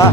ಬಾ.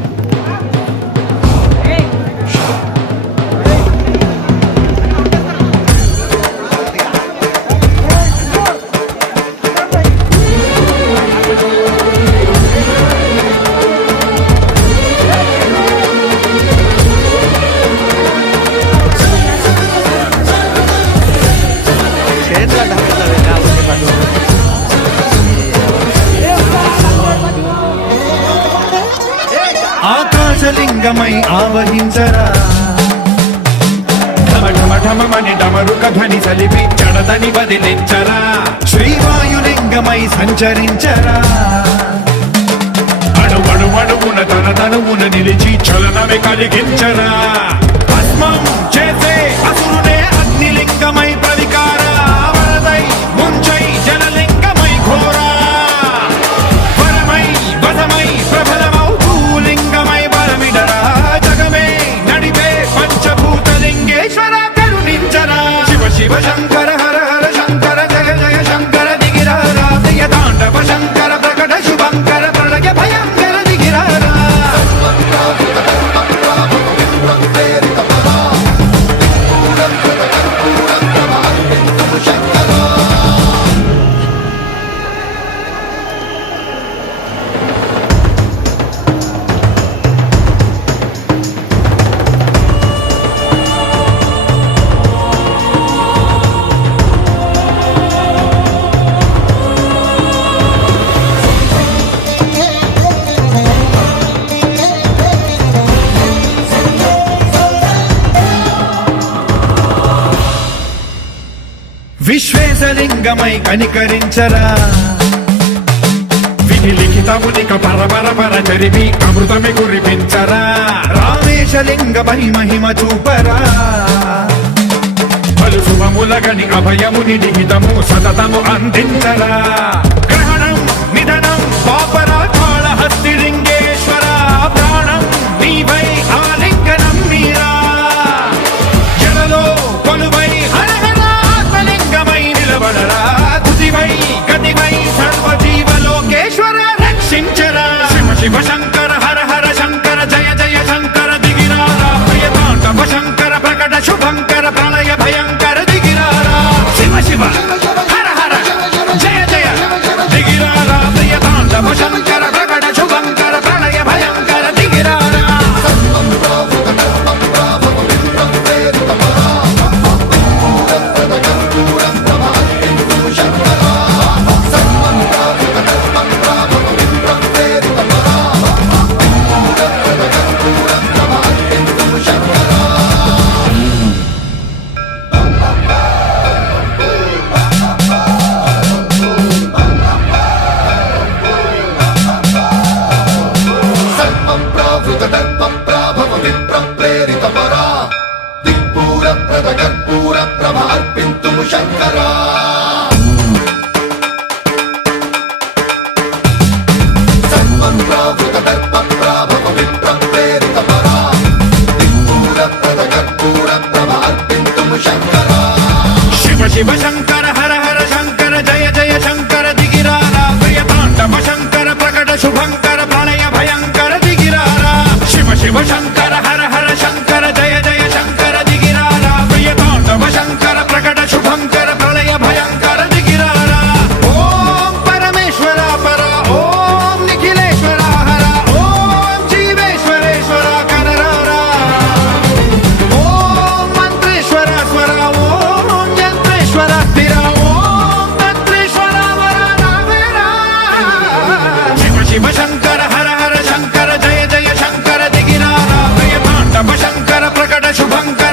ఆకాశలింగమై ఆవహించరా, ఢమఢమఢమని డమరుక ధ్వని సలిపి జడదని వదిలించరా, శ్రీవాయులింగమై సంచరించరా, అణువణువున తన తనువున నిలిచి చలనమే కలిగించరా, భస్మం చేసే అసురునే అగ్నిలింగమై ప్రవికారా, వరదై ముంచై జలలింగమై ఘోరా, వరమై వసమై ప్రబలమౌ భూలింగమై బలమిడరా, జగమే నడిపే పంచభూతలింగేశ్వర కరుణించరా, శివ శివ శంకర హర హర శంకర జయ జయ శంకర దిగిరారా, ప్రియ తాండవ శంకర ప్రకట శుభంకర ప్రళయ భయంకర దిగిరారా. విశ్వేశలింగమై కనికరించరా, విధి లిఖితమునిక పరపర చరివి అమృతమి కురిపించరా, రామేశలింగమై మహిమ చూపరా, పలు శుభములగని అభయముని నిహితము సతతము అందించరా, గ్రహణం నిధనం పాపరా కాళహస్తి లింగేశ్వర, ప్రాణం నీవై ఆలింగనం మీరా, జలలో కొలువై తుదివై గతివై సర్వజీవలోకేశ్వర రక్షించరా, శివ శివ శంకర హర హర శంకర జయ జయ శంకర దిగిరారా, ప్రియ తాండవ శంకర ప్రకట శుభంకర ప్రళయ భయంకర దిగిరారా, శివ శివ హర హర జయ జయ దిగిరారా, ప్రియ తాండవ శంకర ప్రకట శుభంకర ప్రళయ భయంకర దిగిరారా. శంకరా సర్వప్రావృత దర్ప ప్రాభవ విప్ర ప్రేరిత పరా, దిక్పూర ప్రద కర్పూర ప్రభ అర్పింతుము శంకరా, శివ శివ శంకర హర హర శంకర జయ జయ శంకర దిగిరారా, ప్రియ తాండవ శంకర ప్రకట శుభంకర ప్రళయ భయంకర దిగిరారా, శివ శివ శంకర హర హర శంకర జయ జయ శంకర దిగిరారా, ప్రియ తాండవ శంకర ప్రకట శుభంకర ప్రళయ భయంకర దిగిరారా. ఓం పరమేశ్వర పర, ఓం నిఖిలేశ్వర హర, ఓం జీవేశ్వరేశ్వర కరరారా, ఓం మంత్రేశ్వర స్వర, ఓం యంత్రేశ్వర స్థిర, ఓం తంత్రేశ్వర వర రావేరా, శివ శివ శంకర హర హర శంకర జయ జయ శంకర దిగిరారా, ప్రియ తాండవ శంకర ప్రకట శుభంకర